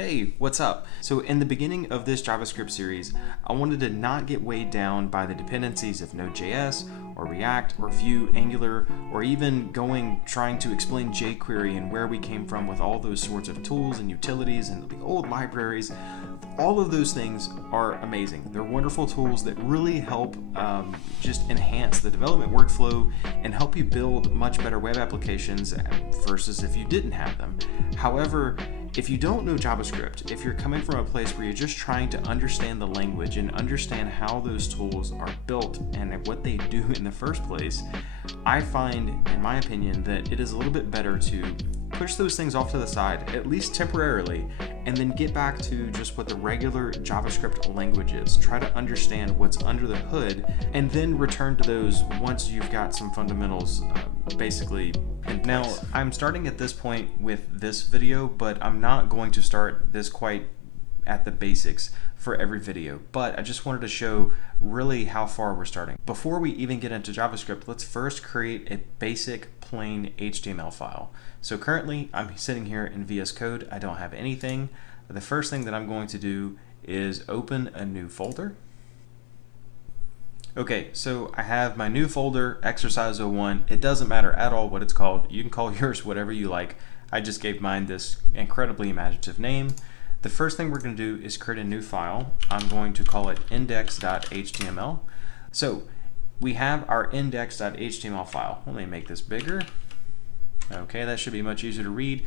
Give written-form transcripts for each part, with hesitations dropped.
Hey, what's up? So in the beginning of this JavaScript series, I wanted to not get weighed down by the dependencies of Node.js or React or Vue, Angular, or even trying to explain jQuery and where we came from with all those sorts of tools and utilities and the old libraries. All of those things are amazing. They're wonderful tools that really help just enhance the development workflow and help you build much better web applications versus if you didn't have them. However, if you don't know JavaScript, if you're coming from a place where you're just trying to understand the language and understand how those tools are built and what they do in the first place, I find, in my opinion, that it is a little bit better to push those things off to the side, at least temporarily, and then get back to just what the regular JavaScript language is. Try to understand what's under the hood, and then return to those once you've got some fundamentals basically in place. Now, I'm starting at this point with this video, but I'm not going to start this quite at the basics for every video, but I just wanted to show really how far we're starting. Before we even get into JavaScript, let's first create a basic plain HTML file. So currently I'm sitting here in VS Code. I don't have anything. The first thing that I'm going to do is open a new folder. Okay, so I have my new folder, exercise 01. It doesn't matter at all what it's called. You can call yours whatever you like. I just gave mine this incredibly imaginative name. The first thing we're going to do is create a new file. I'm going to call it index.html. So we have our index.html file. Let me make this bigger. Okay, that should be much easier to read.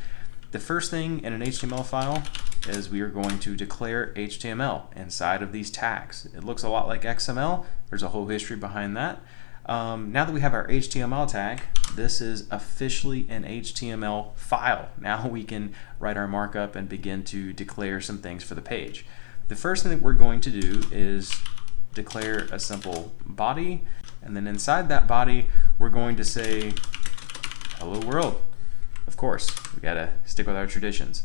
The first thing in an HTML file is we are going to declare HTML inside of these tags. It looks a lot like XML. There's a whole history behind that. Now that we have our HTML tag, this is officially an HTML file. Now we can write our markup and begin to declare some things for the page. The first thing that we're going to do is declare a simple body, and then inside that body we're going to say hello world. Of course, we gotta stick with our traditions.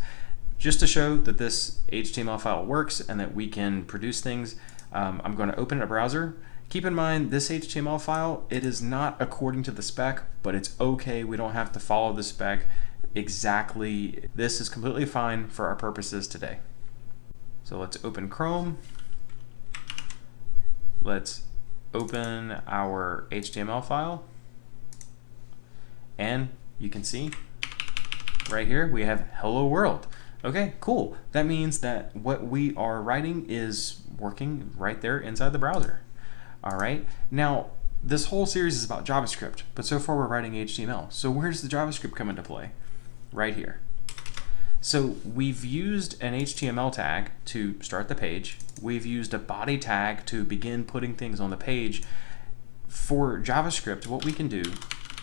Just to show that this HTML file works and that we can produce things, I'm going to open a browser. Keep in mind, this HTML file, it is not according to the spec, but it's okay. We don't have to follow the spec exactly. This is completely fine for our purposes today. So let's open Chrome. Let's open our HTML file. And you can see right here, we have hello world. Okay, cool. That means that what we are writing is working right there inside the browser. All right, now this whole series is about JavaScript, but so far we're writing HTML. So where's the JavaScript come into play? Right here. So we've used an HTML tag to start the page. We've used a body tag to begin putting things on the page. For JavaScript, what we can do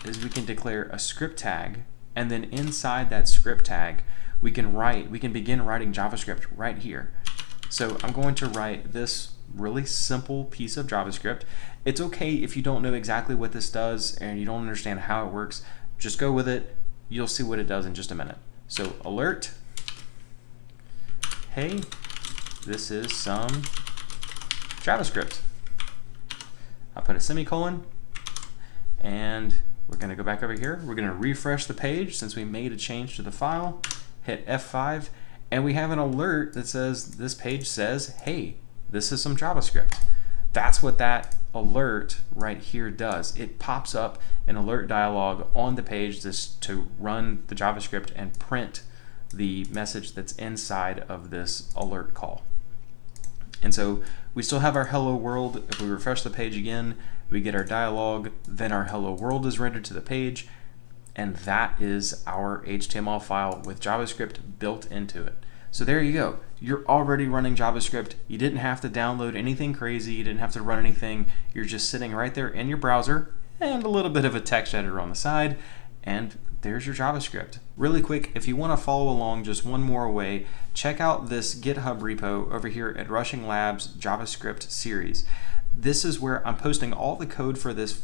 is we can declare a script tag, and then inside that script tag, we can begin writing JavaScript right here. So I'm going to write this really simple piece of JavaScript. It's okay if you don't know exactly what this does and you don't understand how it works. Just go with it. You'll see what it does in just a minute. So alert, hey, this is some JavaScript. I'll put a semicolon, and we're going to go back over here. We're going to refresh the page since we made a change to the file. Hit F5, and we have an alert that says, this page says, hey, this is some JavaScript. That's what that alert right here does. It pops up an alert dialog on the page to run the JavaScript and print the message that's inside of this alert call. And so we still have our hello world. If we refresh the page again, we get our dialog, then our hello world is rendered to the page, and that is our HTML file with JavaScript built into it. So there you go. You're already running JavaScript. You didn't have to download anything crazy. You didn't have to run anything. You're just sitting right there in your browser and a little bit of a text editor on the side, and there's your JavaScript. Really quick, if you want to follow along just one more way, check out this GitHub repo over here at Rushing Labs JavaScript series. This is where I'm posting all the code for this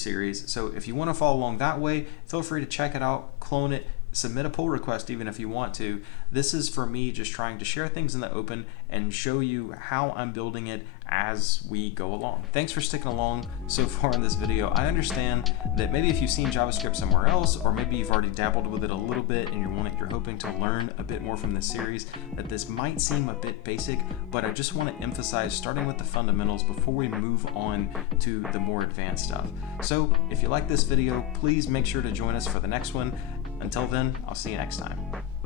series. So if you want to follow along that way, feel free to check it out, clone it, submit a pull request even if you want to. This is for me just trying to share things in the open and show you how I'm building it as we go along. Thanks for sticking along so far in this video. I understand that maybe if you've seen JavaScript somewhere else, or maybe you've already dabbled with it a little bit and you're hoping to learn a bit more from this series, that this might seem a bit basic, but I just want to emphasize starting with the fundamentals before we move on to the more advanced stuff. So if you like this video, please make sure to join us for the next one. Until then, I'll see you next time.